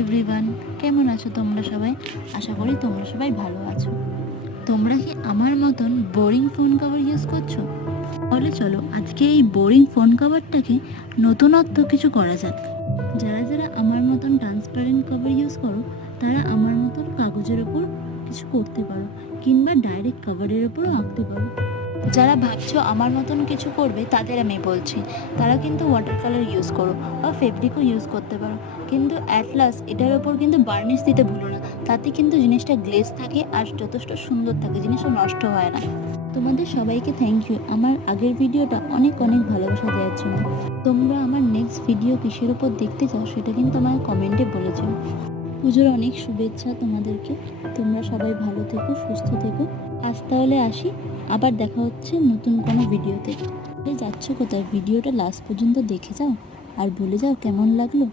Everyone, কেমন আছো তোমরা সবাই? আশা করি তোমরা সবাই ভালো আছো। তোমরা কি আমার মতন বোরিং ফোন কভার ইউজ করছো? তাহলে চলো আজকে এই বোরিং ফোন কভারটাকে নতুনত্ব কিছু করা যাক। যারা যারা আমার মতন ট্রান্সপারেন্ট কভার ইউজ করো, তারা আমার মতন কাগজের ওপর কিছু করতে পারো, কিংবা ডাইরেক্ট কভারের ওপরও আঁকতে পারো। যারা ভাবছো আমার মতন কিছু করবে, তাদের আমি বলছি, তারা কিন্তু ওয়াটার কালার ইউজ করো বা ফেব্রিকও ইউজ করতে পারো, কিন্তু অ্যাট লাস্ট এটার ওপর কিন্তু বার্নিশ দিতে ভুলো না। তাতে কিন্তু জিনিসটা গ্লেজ থাকে আর যথেষ্ট সুন্দর থাকে, জিনিসটা নষ্ট হয় না। তোমাদের সবাইকে থ্যাংক ইউ আমার আগের ভিডিওটা অনেক অনেক ভালোবাসা দেওয়ার জন্য। তোমরা আমার নেক্সট ভিডিও কিসের ওপর দেখতে চাও সেটা কিন্তু আমাকে কমেন্টে বলেছো। পুজোর অনেক শুভেচ্ছা তোমাদেরকে। তোমরা সবাই ভালো থেকো, সুস্থ থেকো। আজ তাহলে আসি, আবার দেখা হচ্ছে নতুন কোনো ভিডিওতে। যাচ্ছ কোথায়? ভিডিওটা লাস্ট পর্যন্ত দেখে যাও আর বলে যাও কেমন লাগলো।